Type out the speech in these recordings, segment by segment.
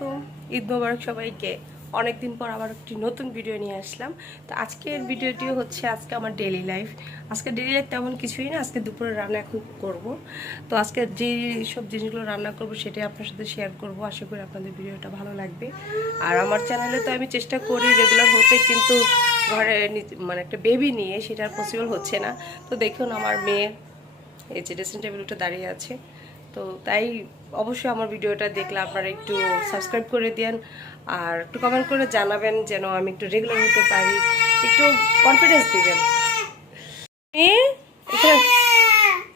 আলাইকুম, ঈদ মোবারক সবাইকে। অনেকদিন পর আবার একটি নতুন ভিডিও নিয়ে আসলাম। তো আজকের ভিডিওটি হচ্ছে আজকে আমার ডেইলি লাইফ। আজকে ডেইলি লাইফ তেমন কিছুই না, আজকে দুপুরে রান্না এখন করব। তো আজকে যে সব জিনিসগুলো রান্না করব সেটাই আপনার সাথে শেয়ার করব। আশা করি আপনাদের ভিডিওটা ভালো লাগবে। আর আমার চ্যানেলে তো আমি চেষ্টা করি রেগুলার হতে, কিন্তু ঘরে মানে একটা বেবি নিয়ে সেটা পসিবল হচ্ছে না। তো দেখুন আমার মেয়ে এই যে ড্রেসিং টেবিল উঠে দাঁড়িয়ে আছে। তো তাই অবশ্যই আমার ভিডিওটা দেখলে আপনারা একটু সাবস্ক্রাইব করে দেন আর একটু কমেন্ট করে জানাবেন যেন আমি একটু রেগুলার হতে পারি, একটু কনফিডেন্স দিবেন। এখানে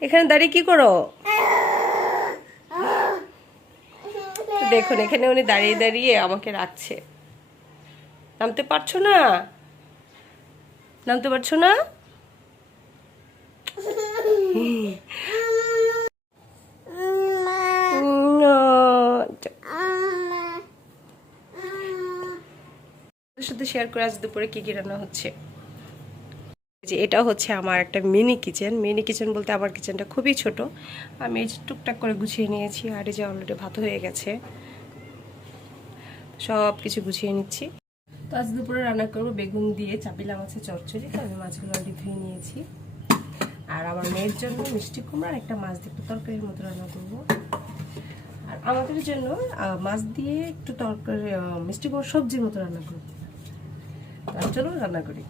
এখানে দাঁড়িয়ে কি করো? দেখুন এখানে উনি দাঁড়িয়ে দাঁড়িয়ে আমাকে রাখছে। নামতে পারছো না? নামতে পারছো না? সাথে শেয়ার করে আজ দুপুরে কি কি রান্না হচ্ছে। যে এটা হচ্ছে আমার একটা মিনি কিচেন বলতে আমার কিচেনটা খুবই ছোট। আমি এই যে টুকটাক করে গুছিয়ে নিয়েছি, আর এই যে অলরেডি ভাত হয়ে গেছে, সব কিছু গুছিয়ে নিচ্ছি। তো আজ দুপুরে রান্না করবো বেগুন দিয়ে চাপিলা মাছের চচ্চড়ি। তো আমি মাছগুলো অলরেডি ধুয়ে নিয়েছি। আর আমার মেয়ের জন্য মিষ্টি কুমড়া আর একটা মাছ দিয়ে একটু তরকারির মতো রান্না করবো। আর আমাদের জন্য মাছ দিয়ে একটু তরকারি মিষ্টি কুমড়া সবজির মতো রান্না করবো। চলো রান্না করি।